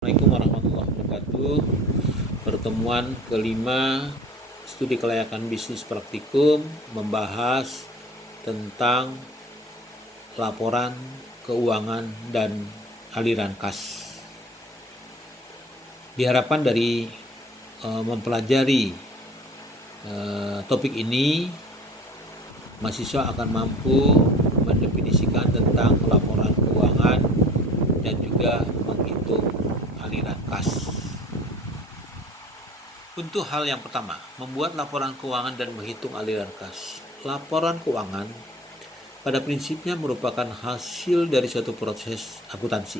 Assalamualaikum warahmatullahi wabarakatuh. Pertemuan kelima studi kelayakan bisnis praktikum membahas tentang laporan keuangan dan aliran kas. Diharapkan dari mempelajari topik ini, mahasiswa akan mampu mendefinisikan tentang laporan keuangan dan juga menghitung aliran kas. Untuk hal yang pertama, membuat laporan keuangan dan menghitung aliran kas. Laporan keuangan pada prinsipnya merupakan hasil dari suatu proses akuntansi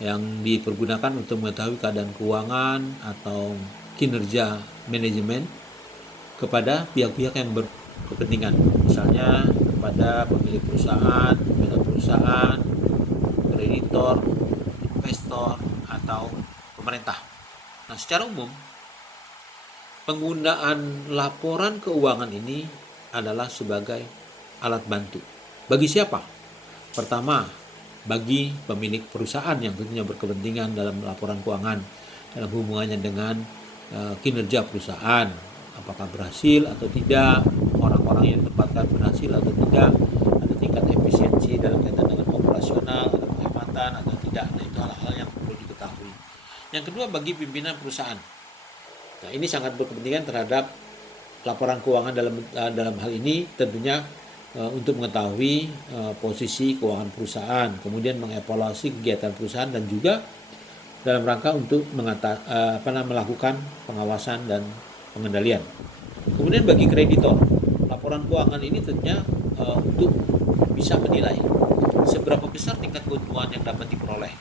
yang dipergunakan untuk mengetahui keadaan keuangan atau kinerja manajemen kepada pihak-pihak yang berkepentingan, misalnya kepada pemilik perusahaan, pimpinan perusahaan, kreditor, investor, atau pemerintah. Nah, secara umum, penggunaan laporan keuangan ini adalah sebagai alat bantu. Bagi siapa? Pertama, bagi pemilik perusahaan yang tentunya berkepentingan dalam laporan keuangan dalam hubungannya dengan kinerja perusahaan, apakah berhasil atau tidak, orang-orang yang ditempatkan berhasil atau tidak, ada tingkat efisiensi dalam kaitan dengan operasional, ada penghematan atau tidak. Nah, itu hal-hal yang perlu diketahui. Yang kedua, bagi pimpinan perusahaan. Nah, ini sangat berkepentingan terhadap laporan keuangan dalam hal ini tentunya untuk mengetahui posisi keuangan perusahaan, kemudian mengevaluasi kegiatan perusahaan dan juga dalam rangka untuk melakukan pengawasan dan pengendalian. Kemudian bagi kreditor, laporan keuangan ini tentunya untuk bisa menilai seberapa besar tingkat keuntungan yang dapat diperoleh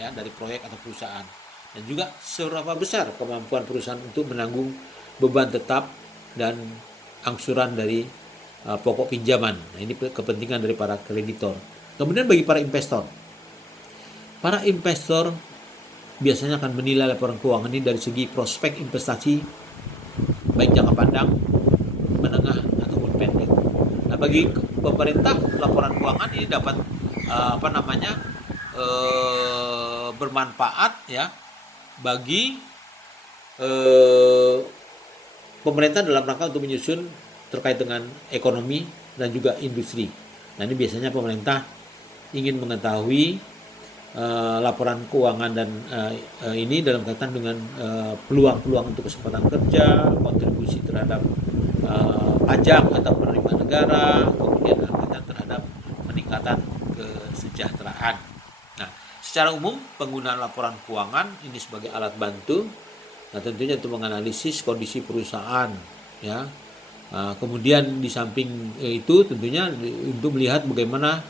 ya dari proyek atau perusahaan, dan juga seberapa besar kemampuan perusahaan untuk menanggung beban tetap dan angsuran dari pokok pinjaman. Nah, ini kepentingan dari para kreditor. Kemudian bagi para investor biasanya akan menilai laporan keuangan ini dari segi prospek investasi baik jangka pandang, menengah ataupun pendek. Nah, bagi pemerintah, laporan keuangan ini dapat bermanfaat ya bagi pemerintah dalam rangka untuk menyusun terkait dengan ekonomi dan juga industri. Nah, ini biasanya pemerintah ingin mengetahui laporan keuangan dan ini dalam kaitan dengan peluang-peluang untuk kesempatan kerja, kontribusi terhadap pajak atau penerimaan negara, kemudian dalam kaitan terhadap peningkatan kesejahteraan. Nah, secara umum penggunaan laporan keuangan ini sebagai alat bantu, nah tentunya untuk menganalisis kondisi perusahaan, ya. Kemudian di samping itu tentunya untuk melihat bagaimana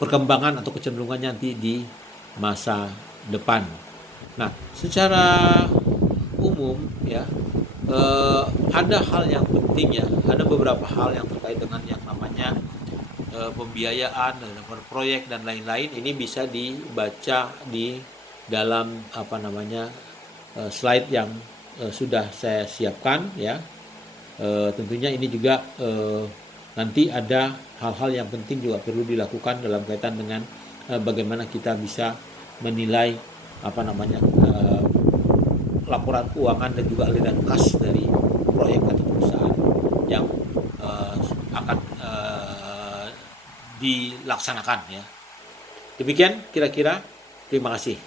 perkembangan atau kecenderungannya nanti di masa depan. Nah, secara umum ya ada hal yang penting ya, ada beberapa hal yang terkait dengan yang namanya pembiayaan, proyek dan lain-lain. Ini bisa dibaca di dalam slide yang sudah saya siapkan ya. Tentunya ini juga nanti ada hal-hal yang penting juga perlu dilakukan dalam kaitan dengan bagaimana kita bisa menilai laporan keuangan dan juga aliran kas dari proyek atau perusahaan yang akan dilaksanakan ya. Demikian kira-kira. Terima kasih.